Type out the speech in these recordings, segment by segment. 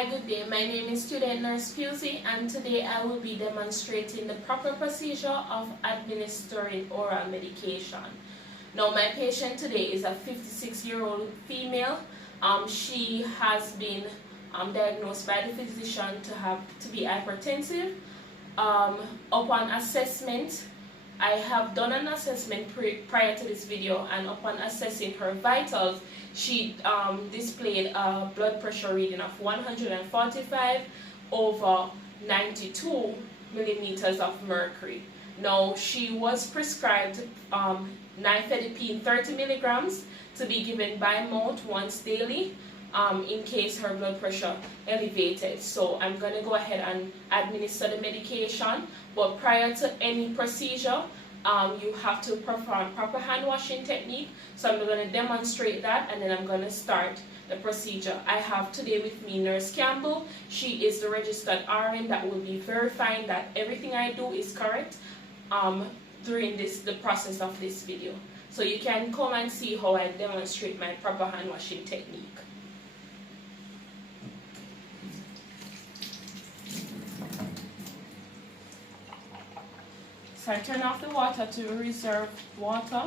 Hi, good day. My name is student nurse Fusey, and today I will be demonstrating the proper procedure of administering oral medication. Now, my patient today is a 56-year-old female. She has been diagnosed by the physician to be hypertensive. Upon assessment, I have done an assessment prior to this video, and upon assessing her vitals, she displayed a blood pressure reading of 145 over 92 millimeters of mercury. Now, she was prescribed nifedipine 30 milligrams to be given by mouth once daily in case her blood pressure elevated. So I'm going to go ahead and administer the medication, but prior to any procedure, you have to perform proper hand washing technique. So I'm going to demonstrate that, and then I'm going to start the procedure. I have today with me Nurse Campbell. She is the registered RN that will be verifying that everything I do is correct during the process of this video. So you can come and see how I demonstrate my proper hand washing technique. So I turn off the water to reserve water.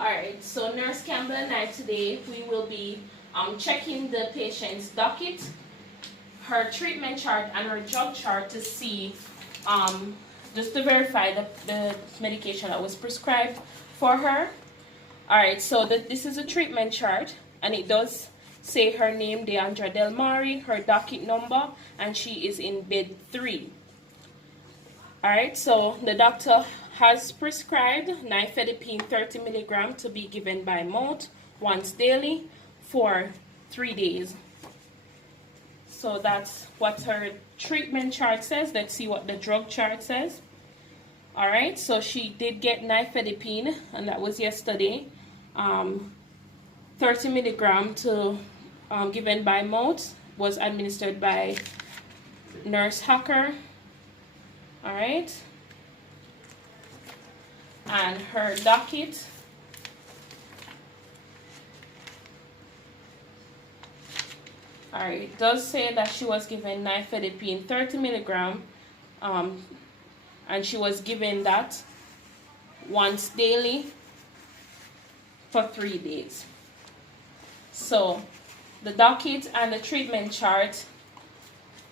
Alright, so Nurse Campbell and I today, we will be checking the patient's docket, her treatment chart, and her drug chart to see, just to verify the medication that was prescribed for her. Alright, so this is a treatment chart, and it does say her name, Deandra Del Mari, her docket number, and she is in bed 3. Alright, so the doctor has prescribed nifedipine 30 milligram to be given by mouth once daily for 3 days. So that's what her treatment chart says. Let's see what the drug chart says. Alright, so she did get nifedipine, and that was yesterday. 30 milligram to given by mouth, was administered by Nurse Hacker. Alright, and her docket, alright, it does say that she was given nifedipine 30 milligram, and she was given that once daily for 3 days. So the docket and the treatment chart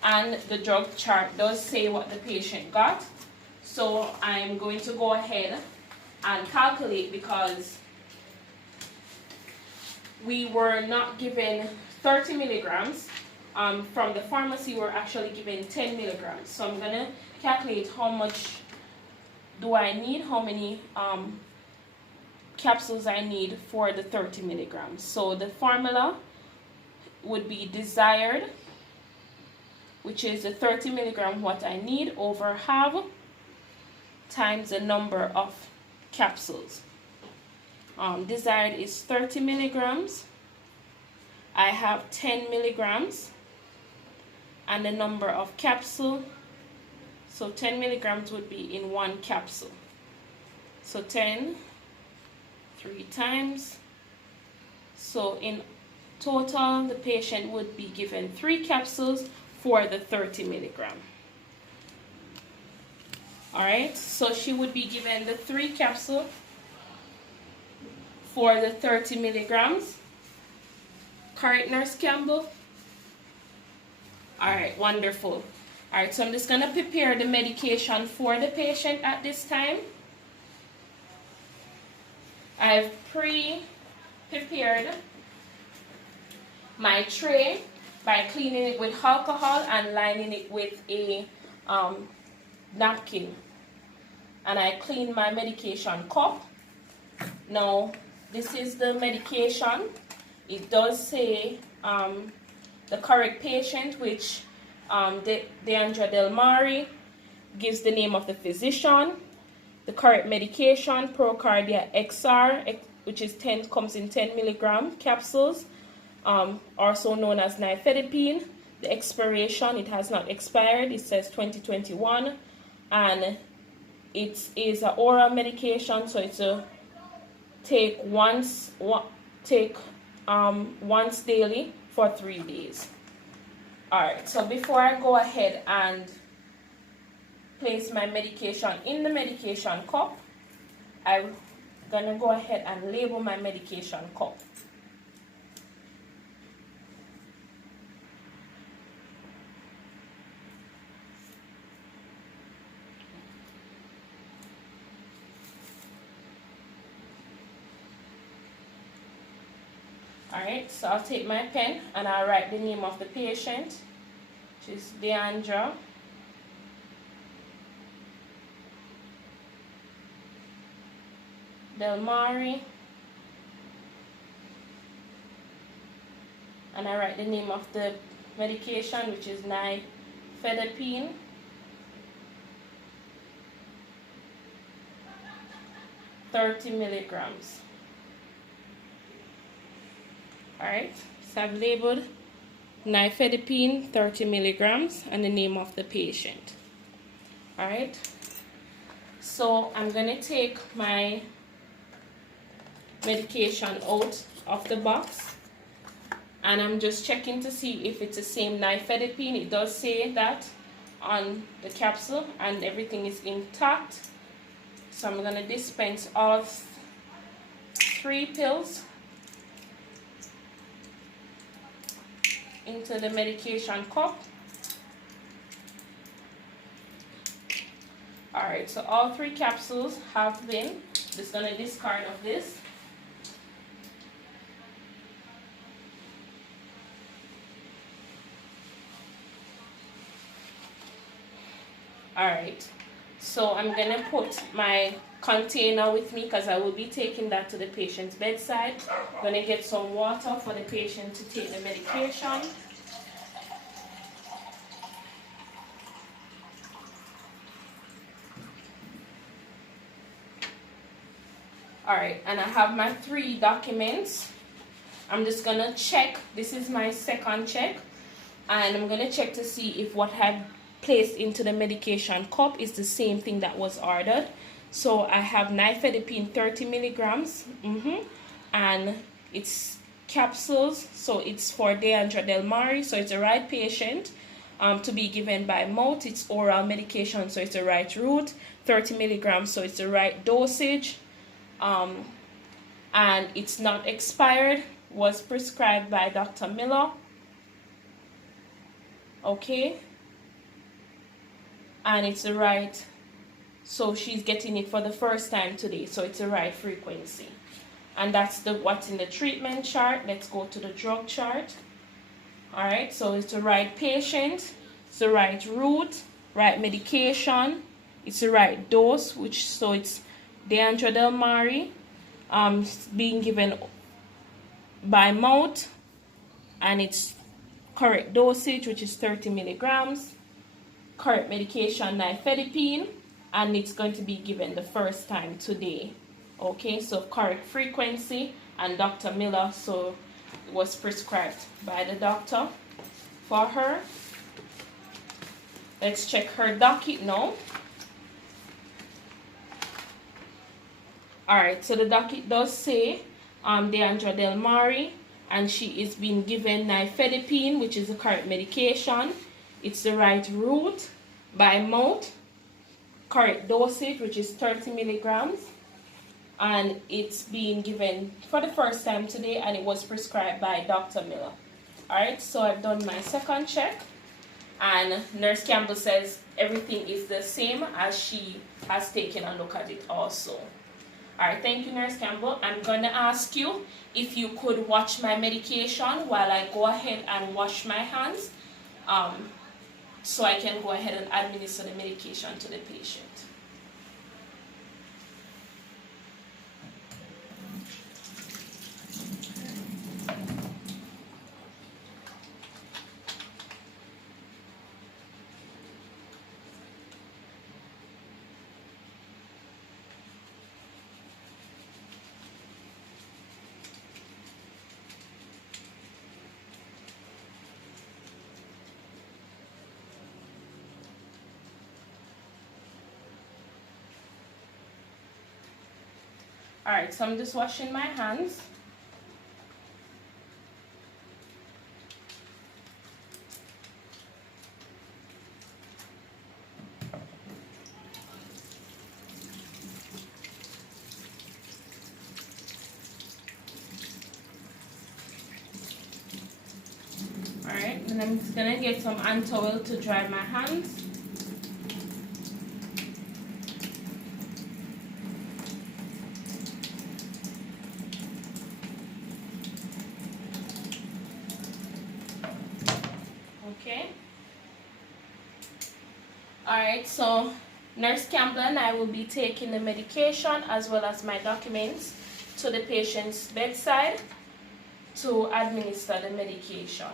and the drug chart does say what the patient got. So I'm going to go ahead and calculate, because we were not given 30 milligrams. From the pharmacy, we're actually given 10 milligrams. So I'm going to calculate how much do I need, how many capsules I need for the 30 milligrams. So the formula would be desired, which is the 30 milligram what I need, over half times the number of capsules. Desired is 30 milligrams. I have 10 milligrams, and the number of capsule, so 10 milligrams would be in 1 capsule. So 10, 3 times. So in total, the patient would be given 3 capsules for the 30 milligram. Alright, so she would be given the 3 capsule for the 30 milligrams. Correct, Nurse Campbell? Alright, wonderful. Alright, so I'm just going to prepare the medication for the patient at this time. I've pre-prepared my tray by cleaning it with alcohol and lining it with a napkin. And I clean my medication cup. Now, this is the medication. It does say the correct patient, which Deandra Del Mari gives the name of the physician. The correct medication, Procardia XR, which is comes in 10 milligram capsules, also known as nifedipine. The expiration, it has not expired. It says 2021, and it is an oral medication, so it's a take once daily for 3 days. Alright, so before I go ahead and place my medication in the medication cup, I'm gonna go ahead and label my medication cup. Alright, so I'll take my pen and I'll write the name of the patient, which is Deandra Del Mari, and I write the name of the medication, which is nifedipine. $30 milligrams. Alright, so I've labeled nifedipine 30 milligrams and the name of the patient. Alright, so I'm going to take my medication out of the box, and I'm just checking to see if it's the same nifedipine. It does say that on the capsule, and everything is intact. So I'm going to dispense all 3 pills into the medication cup. Alright, so all 3 capsules have been, just going to discard of this. Alright, so I'm going to put my container with me because I will be taking that to the patient's bedside. I'm going to get some water for the patient to take the medication. Alright, and I have my 3 documents. I'm just going to check. This is my second check. And I'm going to check to see if what I've placed into the medication cup is the same thing that was ordered. So I have nifedipine 30 milligrams. And it's capsules. So it's for Deandra Del Mari. So it's the right patient to be given by mouth. It's oral medication. So it's the right route. 30 milligrams. So it's the right dosage. And it's not expired, was prescribed by Dr. Miller. Okay, and it's the right, so she's getting it for the first time today, so it's the right frequency. And that's what's in the treatment chart. Let's go to the drug chart. Alright, so it's the right patient, it's the right route, right medication, it's the right dose, so it's Deandra Del Mari, being given by mouth, and it's correct dosage, which is 30 milligrams, correct medication nifedipine, and it's going to be given the first time today. Okay, so correct frequency, and Dr. Miller, so it was prescribed by the doctor for her. Let's check her docket now. Alright, so the docket does say Deandra Del Mari, and she is being given nifedipine, which is the correct medication. It's the right route by mouth, correct dosage, which is 30 milligrams, and it's being given for the first time today, and it was prescribed by Dr. Miller. Alright, so I've done my second check, and Nurse Campbell says everything is the same as she has taken a look at it also. Alright, thank you, Nurse Campbell. I'm going to ask you if you could watch my medication while I go ahead and wash my hands, so I can go ahead and administer the medication to the patient. Alright, so I'm just washing my hands. Alright, and I'm just gonna get some hand towel to dry my hands. Okay. Alright, so Nurse Campbell and I will be taking the medication as well as my documents to the patient's bedside to administer the medication.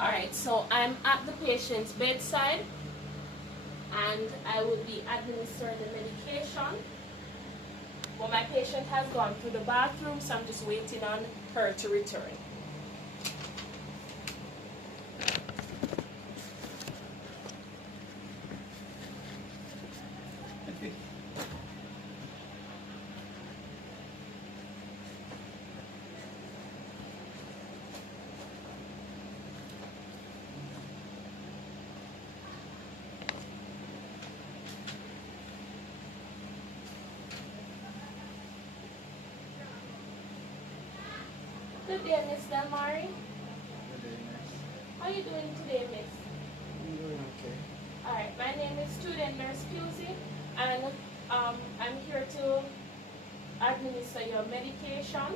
Alright, so I'm at the patient's bedside and I will be administering the medication. But my patient has gone through the bathroom, so I'm just waiting on her to return. Good day, Miss Delmari. Good day, nurse. How are you doing today, Miss? I'm doing okay. Alright, my name is Student Nurse Pusey, and I'm here to administer your medication.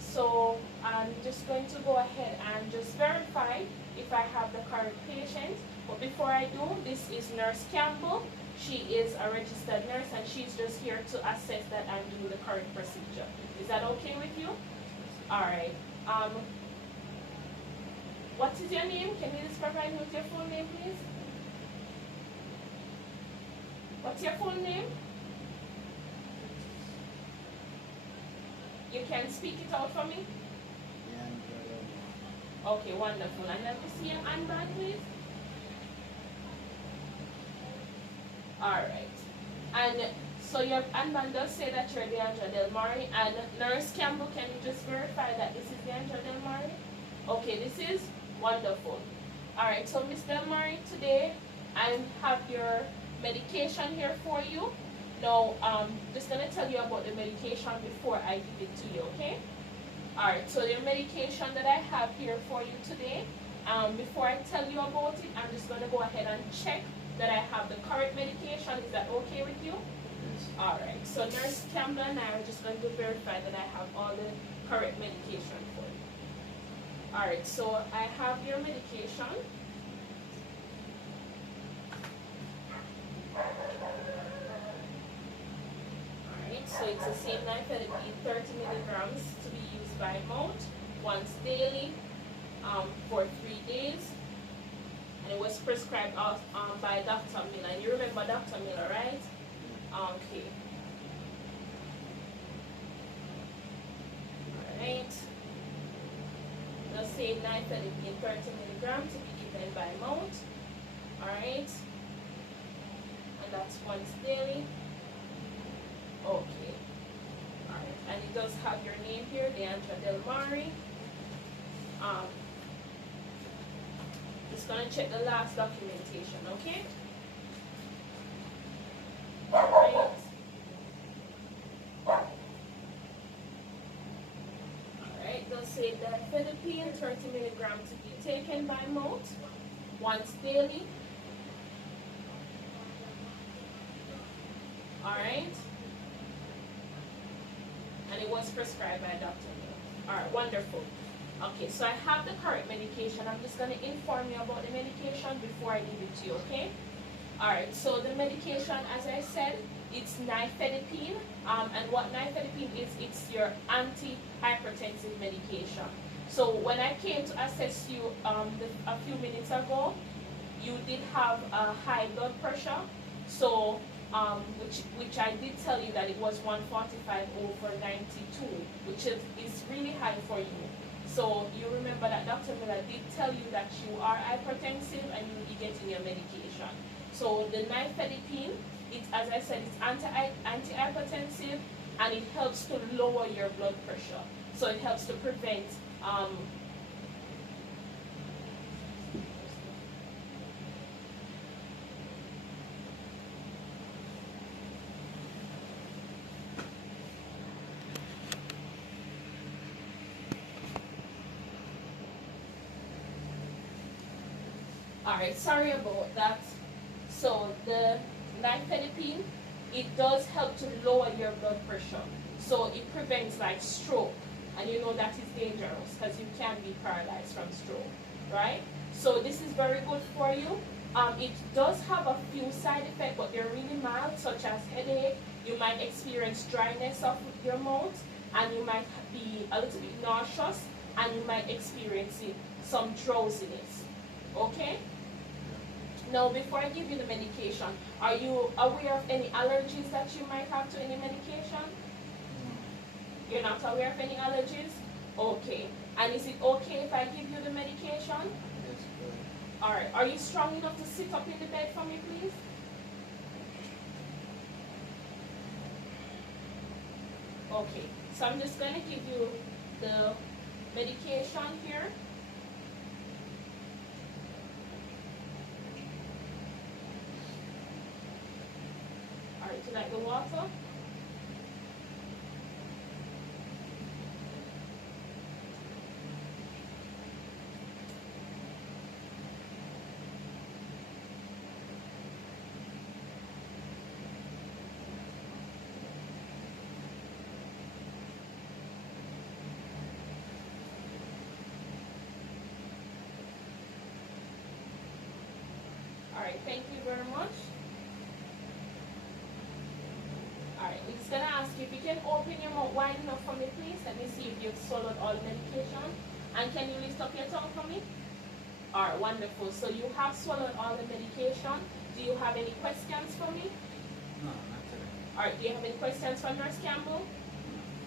So I'm just going to go ahead and just verify if I have the correct patient. But before I do, this is Nurse Campbell. She is a registered nurse and she's just here to assess that I'm doing the correct procedure. Is that okay with you? Alright. What is your name? Can you just provide me with your full name, please? What's your full name? You can speak it out for me? Okay, wonderful. And let me see your handbag, please. Alright. And so your handbag does say that you're Deandra Delmari. And Nurse Campbell, can you just verify that this is Deandra Delmari? Okay, this is wonderful. Alright, so Miss Delmari, today I have your medication here for you. Now, just gonna tell you about the medication before I give it to you, okay? Alright, so the medication that I have here for you today, before I tell you about it, I'm just gonna go ahead and check that I have the correct medication. Is that okay with you? Yes. Alright, so Nurse Campbell and I are just going to verify that I have all the correct medication for you. Alright, so I have your medication. Alright, so it's the same nifedipine 30 milligrams to be used by mouth, once daily for 3 days. And it was prescribed by Dr. Miller. And you remember Dr. Miller, right? Okay. Alright. Let's say nifedipine 30 milligrams to be given by mouth. Alright. And that's once daily. Okay. Alright. And it does have your name here, Leandra Del Mari. Just gonna check the last documentation, okay? Alright. Alright, they'll say that nifedipine 30 milligrams to be taken by mouth once daily. Alright. And it was prescribed by Dr. Miller. Alright, wonderful. Okay, so I have the correct medication. I'm just going to inform you about the medication before I give it to you, okay? Alright, so the medication, as I said, it's nifedipine. And what nifedipine is, it's your antihypertensive medication. So when I came to assess you a few minutes ago, you did have a high blood pressure. So, which I did tell you that it was 145/92, which is really high for you. So you remember that Dr. Miller did tell you that you are hypertensive and you will be getting your medication. So the nifedipine, as I said, it's antihypertensive and it helps to lower your blood pressure. So it helps to prevent Alright, sorry about that. So the nifedipine, it does help to lower your blood pressure. So it prevents like stroke. And you know that is dangerous because you can be paralyzed from stroke, right? So this is very good for you. It does have a few side effects, but they're really mild, such as headache. You might experience dryness of your mouth, and you might be a little bit nauseous, and you might experience some drowsiness. Okay? Now, before I give you the medication, are you aware of any allergies that you might have to any medication? You're not aware of any allergies? Okay. And is it okay if I give you the medication? Yes, good. Alright. Are you strong enough to sit up in the bed for me, please? Okay. So I'm just going to give you the medication here. Alright, do you like the water? Alright, thank you very much. Alright, I'm just going to ask you if you can open your mouth wide enough for me, please. Let me see if you've swallowed all the medication. And can you lift up your tongue for me? Alright, wonderful. So you have swallowed all the medication. Do you have any questions for me? No, not today. Alright, do you have any questions for Nurse Campbell?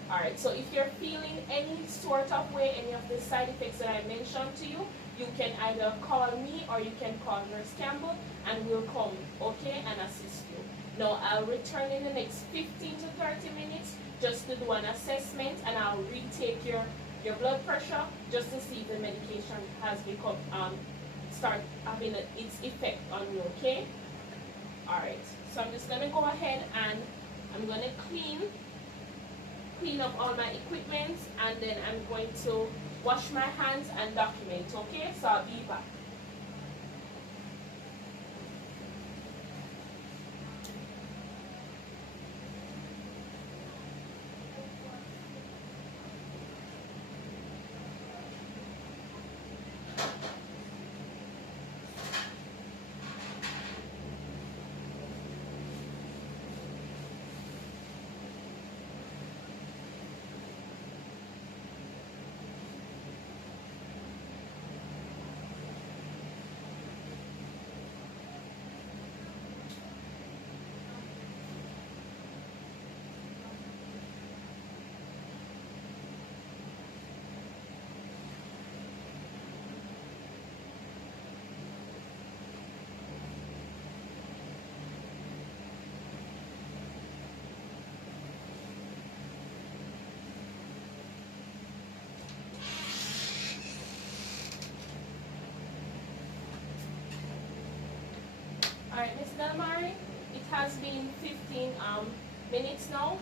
Alright, so if you're feeling any sort of way, any of the side effects that I mentioned to you, you can either call me or you can call Nurse Campbell and we'll come, okay, and assist you. Now, I'll return in the next 15 to 30 minutes just to do an assessment, and I'll retake your blood pressure just to see if the medication has become, start having its effect on you, okay? Alright, so I'm just going to go ahead and I'm going to clean up all my equipment, and then I'm going to wash my hands and document, okay? So I'll be back. Amari. It has been 15 minutes now,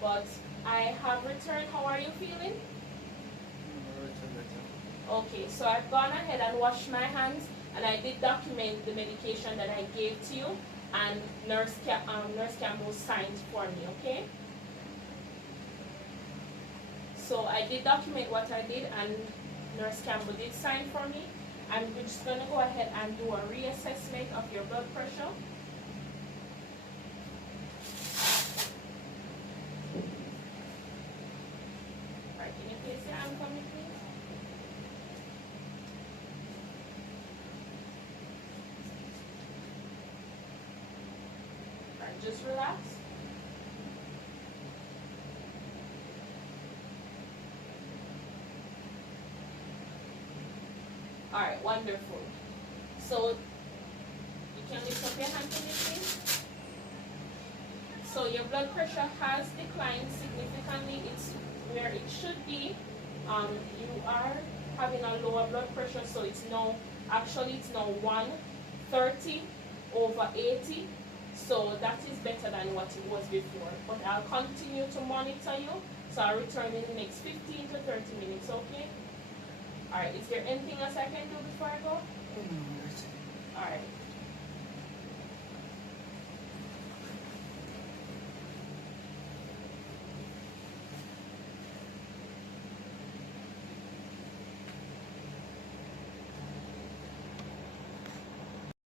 but I have returned. How are you feeling? Okay, so I've gone ahead and washed my hands, and I did document the medication that I gave to you, and Nurse Campbell signed for me, okay? So I did document what I did, and Nurse Campbell did sign for me. And we're just going to go ahead and do a reassessment of your blood pressure. Alright, can you place your hand for me, please? Alright, just relax. Alright, wonderful. So, you can lift up your hand for me, please. So, your blood pressure has declined significantly. It's where it should be. You are having a lower blood pressure, so it's now 130/80. So, that is better than what it was before. But I'll continue to monitor you. So, I'll return in the next 15 to 30 minutes, okay? Alright, is there anything else I can do before I go? No, that's it. Alright.